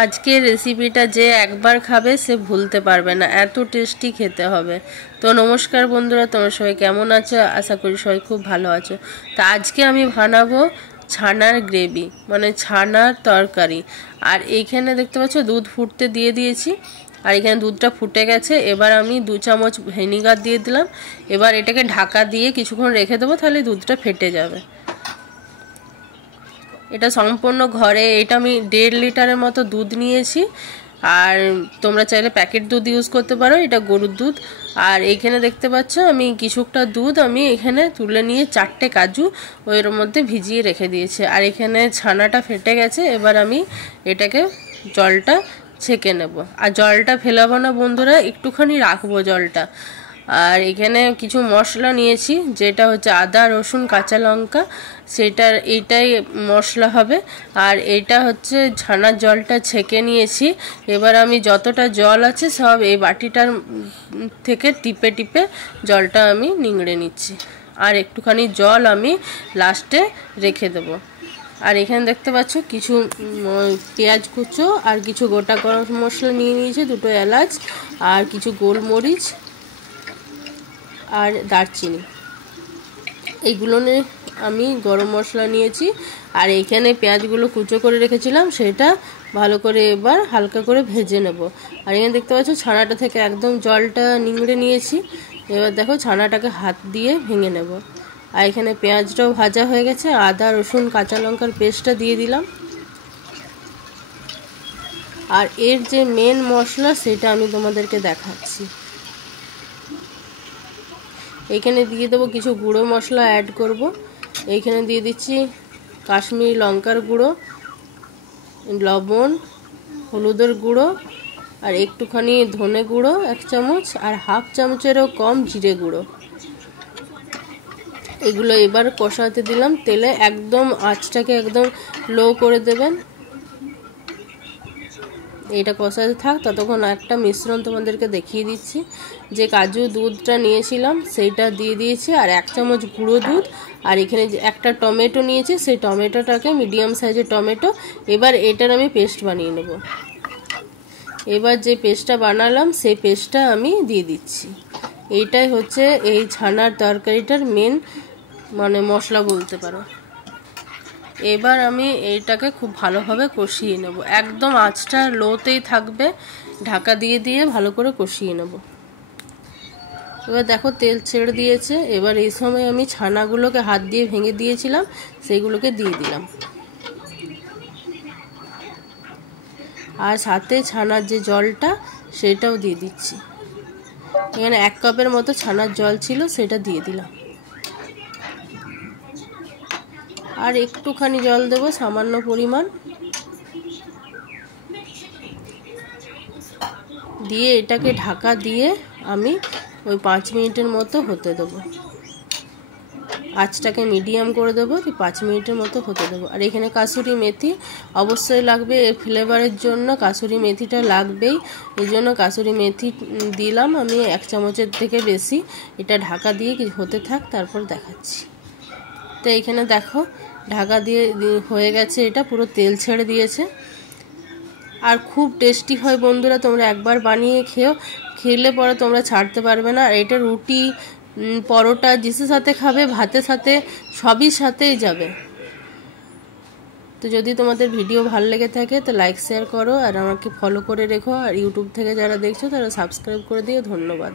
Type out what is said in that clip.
আজকের রেসিপিটা যে একবার খাবে সে ভুলতে পারবে না, এত টেস্টি খেতে হবে। তো নমস্কার বন্ধুরা, তোমরা সবাই কেমন আছো? আশা করি সবাই খুব ভালো আছো। তো আজকে আমি বানাবো ছানার গ্রেভি, মানে ছানার তরকারি। আর এইখানে দেখতে পাচ্ছ দুধ ফুটতে দিয়ে দিয়েছি, আর এখানে দুধটা ফুটে গেছে। এবার আমি 2 চামচ ভিনিগার দিয়ে দিলাম। এবার এটাকে ঢাকা দিয়ে কিছুক্ষণ রেখে দেবো, তাহলে দুধটা ফেটে যাবে। এটা সম্পূর্ণ ঘরে, এটা আমি 1.5 লিটারের মতো দুধ নিয়েছি। আর তোমরা চাইলে প্যাকেট দুধ ইউজ করতে পারো, এটা গরুর দুধ। আর এইখানে দেখতে পাচ্ছ আমি কিছুটা দুধ আমি এখানে তুলে নিয়ে 4টে কাজু ওর মধ্যে ভিজিয়ে রেখে দিয়েছি। আর এখানে ছানাটা ফেটে গেছে। এবার আমি এটাকে জলটা ছেঁকে নেব। আর জলটা ফেলাবো না বন্ধুরা, একটুখানি রাখবো জলটা। আর এখানে কিছু মশলা নিয়েছি, যেটা হচ্ছে আদা, রসুন, কাঁচা লঙ্কা, এইটাই মশলা হবে। আর এটা হচ্ছে ছানার জলটা ছেঁকে নিয়েছি। এবার আমি যতটা জল আছে সব এই বাটিটার থেকে টিপে টিপে জলটা আমি নিংড়ে নিচ্ছি। আর একটুখানি জল আমি লাস্টে রেখে দেবো। আর এখানে দেখতে পাচ্ছ কিছু পেঁয়াজ কুচো আর কিছু গোটা গরম মশলা নিয়ে নিয়েছি, 2টো এলাচ আর কিছু গোলমরিচ আর দারচিনি, এইগুলো নিয়ে আমি গরম মশলা নিয়েছি। আর এইখানে পেঁয়াজগুলো কুচো করে রেখেছিলাম, সেটা ভালো করে এবার হালকা করে ভেজে নেব। আর এখানে দেখতে পাচ্ছ ছানাটা থেকে একদম জলটা নিংড়ে নিয়েছি। এবার দেখো ছানাটাকে হাত দিয়ে ভেঙে নেব। আর এখানে পেঁয়াজটাও ভাজা হয়ে গেছে, আদা, রসুন, কাঁচা লঙ্কার পেস্টটা দিয়ে দিলাম। আর এর যে মেন মশলা সেটা আমি তোমাদেরকে দেখাচ্ছি। এইখানে দিয়ে দেবো কিছু গুঁড়ো মশলা অ্যাড করব। এইখানে দিয়ে দিচ্ছি কাশ্মীরি লঙ্কার গুঁড়ো, লবণ, হলুদের গুঁড়ো, আর একটুখানি ধনে গুঁড়ো 1 চামচ, আর 1/2 চামচেরও কম জিরে গুঁড়ো। এগুলো এবার কষাতে দিলাম তেলে। একদম আঁচটাকে একদম লো করে দেবেন। এইটা কষাতে থাক, ততক্ষণ একটা মিশ্রণ তোমাদেরকে দেখিয়ে দিচ্ছি। যে কাজু দুধটা নিয়েছিলাম সেইটা দিয়ে দিয়েছি, আর 1 চামচ গুঁড়ো দুধ। আর এখানে যে একটা টমেটো নিয়েছি, সেই টমেটোটাকে মিডিয়াম সাইজের টমেটো। এবার এটার আমি পেস্ট বানিয়ে নেব। এবার যে পেস্টটা বানালাম সেই পেস্টটা আমি দিয়ে দিচ্ছি। এইটাই হচ্ছে এই ছানার তরকারিটার মেন মানে মশলা বলতে পারো। এবার আমি এইটাকে খুব ভালোভাবে কষিয়ে নেব। একদম আঁচটা লোতেই থাকবে, ঢাকা দিয়ে দিয়ে ভালো করে কষিয়ে নেব। এবার দেখো তেল ছেড়ে দিয়েছে। এবার এই সময় আমি ছানাগুলোকে হাত দিয়ে ভেঙে দিয়েছিলাম, সেইগুলোকে দিয়ে দিলাম। আর সাথে ছানার যে জলটা সেটাও দিয়ে দিচ্ছি। এখানে 1 কাপের মতো ছানার জল ছিল, সেটা দিয়ে দিলাম। আর একটুখানি জল দেবো, সামান্য পরিমাণ দিয়ে এটাকে ঢাকা দিয়ে আমি ওই 5 মিনিটের মতো হতে দেবো। আঁচটাকে মিডিয়াম করে দেবো, 5 মিনিটের মতো হতে দেবো। আর এখানে কাসুরি মেথি অবশ্যই লাগবে, এর ফ্লেভারের জন্য কাসুরি মেথিটা লাগবেই। এই জন্য কাসুরি মেথি দিলাম আমি 1 চামচের থেকে বেশি। এটা ঢাকা দিয়ে হতে থাক, তারপর দেখাচ্ছি। তো এখানে দেখো ঢাকা দিয়ে হয়ে গেছে, এটা পুরো তেল ছেড়ে দিয়েছে। আর খুব টেস্টি হয় বন্ধুরা, তোমরা একবার বানিয়ে খেলে পরে তোমরা ছাড়তে পারবে না। আর এটা রুটি, পরোটা যেসের সাথে খাবে, ভাতের সাথে, সবই সাথেই যাবে। তো যদি তোমাদের ভিডিও ভালো লেগে থাকে তো লাইক শেয়ার করো, আর আমাকে ফলো করে রেখো। আর ইউটিউব থেকে যারা দেখছো তারা সাবস্ক্রাইব করে দিও। ধন্যবাদ।